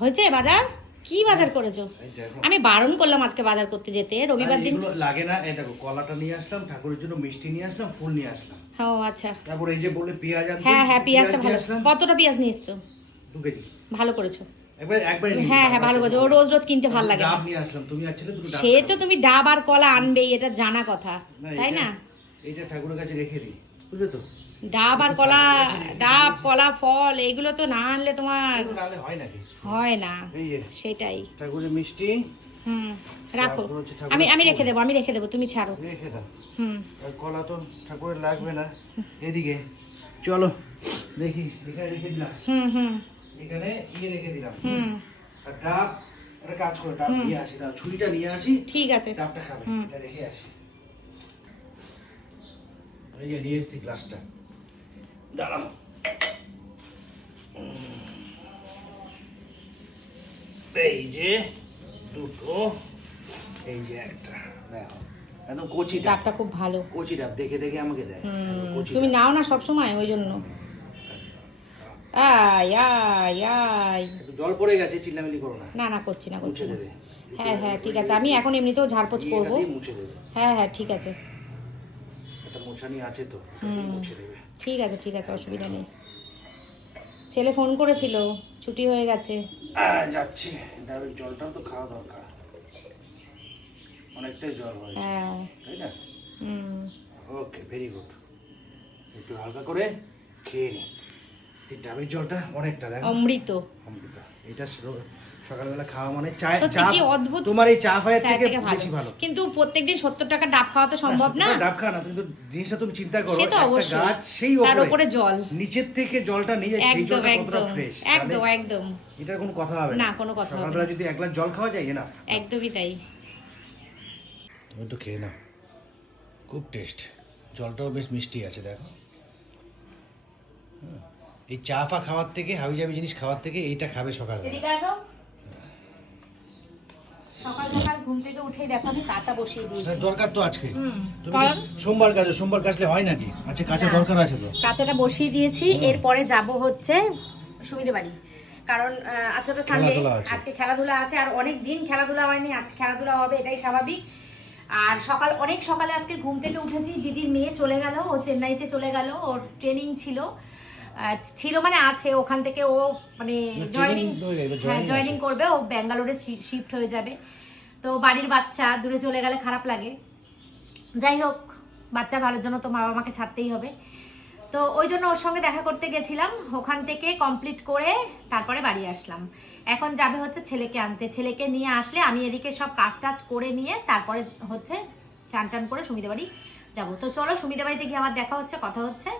হয়েছে বাজার? কি বাজার করেছ? আমি বারণ করলাম আজকে বাজার করতে যেতে রবিবার দিন। লাগে না এই দেখো কলাটা নিয়ে আসলাম ঠাকুরের জন্য মিষ্টি নিয়ে আসলাম ফুল নিয়ে আসলাম। ও আচ্ছা। তারপর এই যে বললে পেঁয়াজ আনতে হ্যাঁ হ্যাঁ পেঁয়াজটা ভালো। কতটা পেঁয়াজ নিয়ে এসছো? দু কেজি। ভালো করেছ। একবার একবারে নিয়ে হ্যাঁ হ্যাঁ ভালো তারপর করেছ। ও রোজ রোজ কিনতে ভালো লাগে ডাব নিয়ে আসলাম তুমি আর ছেলে ডাব সে তো তুমি ডাব আর কলা আনবেই এটা জানা কথা। তাই না? এইটা ঠাকুরের কাছে রেখে দিই। বুঝলে তো? ডাব আর কলা ডাব কলা ফল এগুলো তো না আনলে তোমার হয় না সেটাই। মিষ্টি। হুম রাখো। আমি আমি রেখে দেবো আমি রেখে দেবো তুমি ছাড়ো। রেখে দাও। হুম। কলা তো ঠাকুরের লাগবে না। এদিকে চলো দেখি এখানে রেখে দিলাম। হুম হুম। এখানে ইয়ে রেখে দিলাম। হুম। আর ডাব একটা কাজ করে ডাব নিয়ে আসি দাও ছুরিটা নিয়ে আসি ঠিক আছে। ডাবটা খাবে এটা রেখে আসি। এই যে নিয়ে এসেছি গ্লাসটা। দাঁড়াও। এই যে দুটো এই যে একটা। দেখো একদম কচি ডাবটা খুব ভালো। কচি ডাব দেখে দেখে আমাকে দেয়। তুমি নাও না সব সময় ওই জন্য। আয় আয় আয়। জল পড়ে গেছে চিল্লামিলি করো না। না না করছি না করছি না। দেবে। হ্যাঁ হ্যাঁ ঠিক আছে আমি এখন এমনিতেও ঝাড়পোছ করব। হ্যাঁ হ্যাঁ ঠিক আছে। একটা মোছানি আছে তো মুছে দেবে। ঠিক আছে ঠিক আছে অসুবিধা নেই। ছেলে ফোন করেছিল ছুটি হয়ে গেছে। যাচ্ছি। যাচ্ছে ডাবের জলটাও তো খাওয়া দরকার। অনেকটাই জল হয়েছে। হ্যাঁ। তাই না? হুম। Okay very good. একটু হালকা করে খেয়ে নি। এই ডাবের জলটা অনেকটা দেখো। অমৃত। অমৃত। এটা সকালবেলা খাওয়া মানে চা চা অদ্ভুত? তোমার এই চা ফায়ের থেকে বেশি ভালো। কিন্তু প্রত্যেকদিন সত্তর টাকা ডাব খাওয়া তো সম্ভব না। ডাব খাওয়া না কিন্তু জিনিসটা তুমি চিন্তা করো একটা গাছ সেই তার উপরে জল। নিচের থেকে জলটা নিয়ে সেই একদম জলটা কতটা ফ্রেশ একদম একদম। এটার কোনো কথা হবে না, কোনো কথা হবে সকালবেলা যদি এক গ্লাস জল খাওয়া যায় না একদমই তাই। তুমি একটু খেয়ে নাও। খুব টেস্ট জলটাও বেশ মিষ্টি আছে দেখো। এই চা ফা খাওয়ার থেকে হাবি জাবি জিনিস খাওয়ার থেকে এইটা খাবে আসো। সকাল সকাল ঘুম থেকে দেখো আমি কাঁচা বসিয়ে দিয়েছি। হ্যাঁ, দরকার তো আজকে। হুম, তুমি কারণ কি সোমবার কাজে সোমবার কাজলে হয় নাকি? আচ্ছা কাঁচা দরকার আছে তো। কাঁচাটা বসিয়ে দিয়েছি এরপরে যাব হচ্ছে সুবিধে বাড়ি। কারণ আজকে তো সানডে আজকে খেলাধুলা আছে আর অনেক দিন খেলাধুলা হয়নি আজকে খেলাধুলা হবে এটাই স্বাভাবিক। আর সকাল অনেক সকালে আজকে ঘুম থেকে উঠেছি দিদির মেয়ে চলে গেল ও চেন্নাইতে চলে গেল ওর ট্রেনিং ছিল। ছিল মানে আছে ওখান থেকে ও মানে জয়েনিং হ্যাঁ joining জয়েনিং করবে ও ব্যাঙ্গালোরে শিফট হয়ে যাবে। তো বাড়ির বাচ্চা দূরে চলে গেলে খারাপ লাগে। যাই হোক বাচ্চা ভালোর জন্য তো মা বাবাকে ছাড়তেই হবে। তো ওই জন্য ওর সঙ্গে দেখা করতে গেছিলাম ওখান থেকে কমপ্লিট করে তারপরে বাড়ি আসলাম। এখন যাবে হচ্ছে ছেলেকে আনতে। ছেলেকে নিয়ে আসলে আমি এদিকে সব কাজ টাজ করে নিয়ে তারপরে হচ্ছে চান টান করে সুমিদা বাড়ি যাব। তো চলো সুমিদা বাড়িতে গিয়ে আমার দেখা হচ্ছে কথা হচ্ছে।